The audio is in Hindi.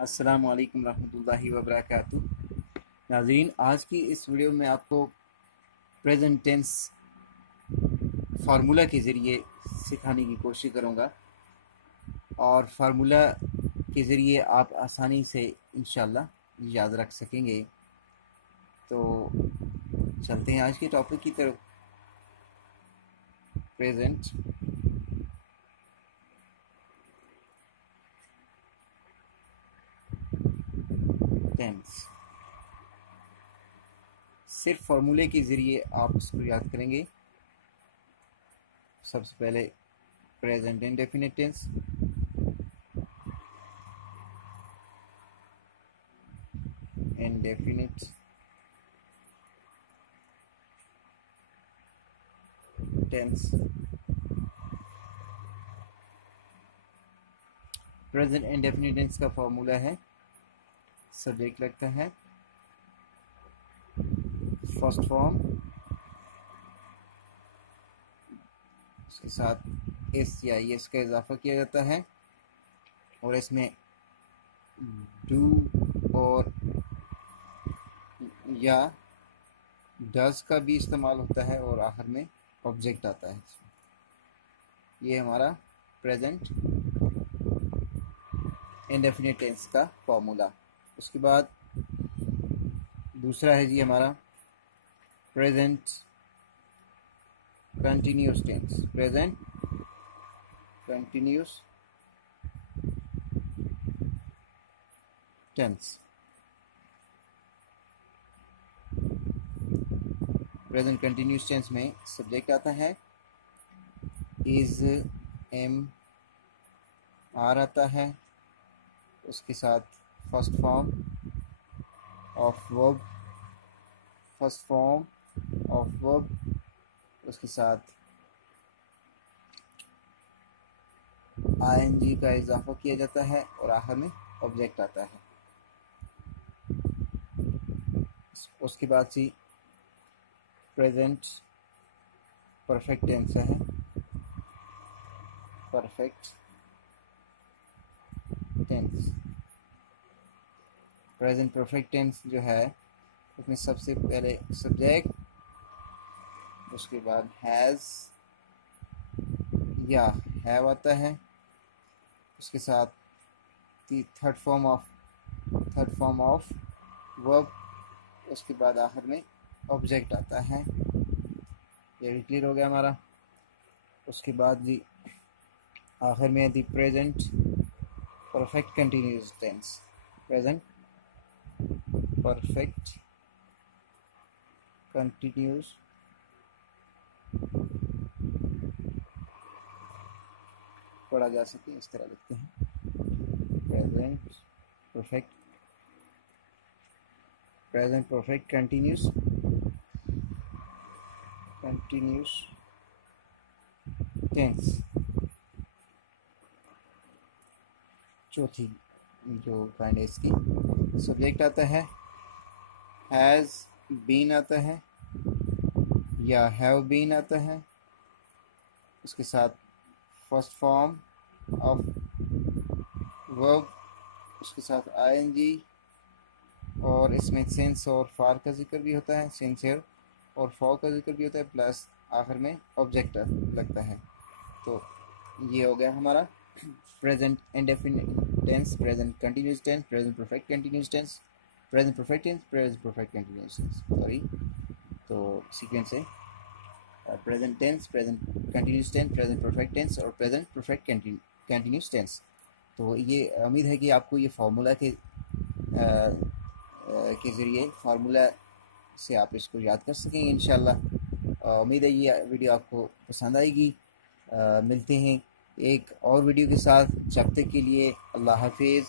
अस्सलाम वालेकुम रहमतुल्लाहि व बरकातुहू। नाज़रीन, आज की इस वीडियो में आपको प्रेजेंट टेंस फार्मूला के ज़रिए सिखाने की कोशिश करूँगा और फार्मूला के ज़रिए आप आसानी से इंशाल्लाह याद रख सकेंगे। तो चलते हैं आज के टॉपिक की तरफ। प्रेजेंट टेंस, सिर्फ फार्मूले के ज़रिए आप इसको याद करेंगे। सबसे पहले present indefinite tense, indefinite tense. Present indefinite tense का फॉर्मूला है, सब्जेक्ट लगता है फर्स्ट फॉर्म, उसके साथ एस या एस का इजाफा किया जाता है और इसमें डू और या डज का भी इस्तेमाल होता है और आखिर में ऑब्जेक्ट आता है। ये हमारा प्रेजेंट इंडेफिनिट टेंस का फॉर्मूला। उसके बाद दूसरा है जी हमारा present continuous tense. Present continuous tense, present continuous tense में सब्जेक्ट आता है इज, एम, आर आता है, उसके साथ first form of verb, first form of verb, उसके साथ आईएनजी का इजाफा किया जाता है और आखिर में ऑब्जेक्ट आता है। उसके बाद सी प्रेजेंट परफेक्ट टेंस है। Perfect tense, present perfect tense जो है उसमें सबसे पहले सब्जेक्ट, उसके बाद हैज़ या हैव आता है, उसके साथ थर्ड फॉर्म ऑफ वर्ब, उसके बाद आखिर में ऑब्जेक्ट आता है। ये भी क्लियर हो गया हमारा। उसके बाद जी आखिर में the present perfect continuous tense. Present perfect continuous पढ़ा जा सके इस तरह लिखते हैं, प्रेजेंट परफेक्ट कंटिन्यूस टेंस। चौथी जो काइंड है इसकी, सब्जेक्ट आता है हैज़ बीन आता है या हैव बीन आता है, उसके साथ फर्स्ट फॉर्म ऑफ वर्ब, उसके साथ आईएनजी और इसमें सेंस और फार का जिक्र भी होता है, सिंसियर और फॉर का जिक्र भी होता है, प्लस आखिर में ऑब्जेक्ट लगता है। तो ये हो गया हमारा present indefinite tense, present continuous tense, present perfect continuous tense, present perfect tense, present perfect continuous tense, sorry. तो सीक्वेंस है present tense, present continuous tense, present perfect tense और प्रेजेंट परफेक्ट कंटिन्यूस टेंस। तो ये उम्मीद है कि आपको ये फार्मूला के ज़रिए फार्मूला से आप इसको याद कर सकेंगे इंशाल्लाह। उम्मीद है ये वीडियो आपको पसंद आएगी। मिलते हैं एक और वीडियो के साथ, जब तक के लिए अल्लाह हाफिज़।